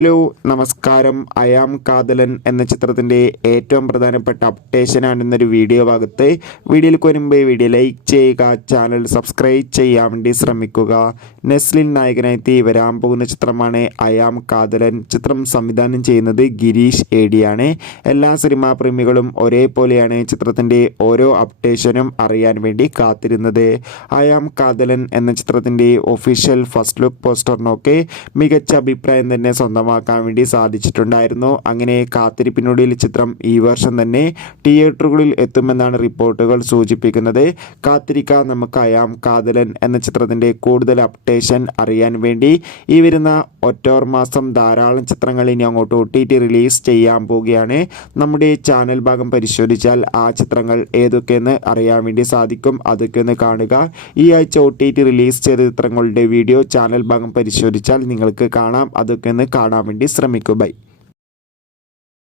Hello നമസ്കാരം. I am Kadhalan എന്ന ചിത്രത്തിൻ്റെ ഏറ്റവും പ്രധാനപ്പെട്ട അപ്ഡേഷനാണെന്നൊരു വീഡിയോ ഭാഗത്ത് വീഡിയോയിൽ വരുമ്പോൾ വീഡിയോ ലൈക്ക് ചെയ്യുക, ചാനൽ സബ്സ്ക്രൈബ് ചെയ്യാൻ വേണ്ടി ശ്രമിക്കുക. നെസ്ലിൻ നായകനായി വരാൻ പോകുന്ന ചിത്രമാണ് അയാം കാതലൻ. ചിത്രം സംവിധാനം ചെയ്യുന്നത് ഗിരീഷ് ഏടിയാണ്. എല്ലാ സിനിമാ പ്രേമികളും ഒരേപോലെയാണ് ചിത്രത്തിൻ്റെ ഓരോ അപ്ഡേഷനും അറിയാൻ വേണ്ടി കാത്തിരുന്നത്. അയാം കാതലൻ എന്ന ചിത്രത്തിൻ്റെ ഒഫീഷ്യൽ ഫസ്റ്റ് ലുക്ക് പോസ്റ്ററിനൊക്കെ മികച്ച അഭിപ്രായം തന്നെ സ്വന്തമാക്കാൻ വേണ്ടി സാധിച്ചിട്ടുണ്ടായിരുന്നു. അങ്ങനെ കാത്തിരിപ്പിനൊടുവിൽ ചിത്രം ഈ വർഷം തന്നെ തിയേറ്ററുകളിൽ എത്തുമെന്നാണ് റിപ്പോർട്ടുകൾ സൂചിപ്പിക്കുന്നത്. കാത്തിരിക്കാം നമുക്ക് അയാം കാതലൻ എന്ന ചിത്രത്തിൻ്റെ കൂടുതൽ അപ്ഡേഷൻ അറിയാൻ വേണ്ടി. ഈ വരുന്ന ഒക്ടോബർ മാസം ധാരാളം ചിത്രങ്ങൾ ഇനി അങ്ങോട്ട് OTT റിലീസ് ചെയ്യാൻ പോവുകയാണ്. നമ്മുടെ ചാനൽ ഭാഗം പരിശോധിച്ചാൽ ആ ചിത്രങ്ങൾ ഏതൊക്കെയെന്ന് അറിയാൻ വേണ്ടി സാധിക്കും. അതൊക്കെ ഒന്ന് കാണുക. ഈ ആഴ്ച OTT റിലീസ് ചെയ്ത ചിത്രങ്ങളുടെ വീഡിയോ ചാനൽ ഭാഗം പരിശോധിച്ചാൽ നിങ്ങൾക്ക് കാണാം. അതൊക്കെ ഒന്ന് കാണാൻ വേണ്ടി ശ്രമിക്കൂ. ബൈ.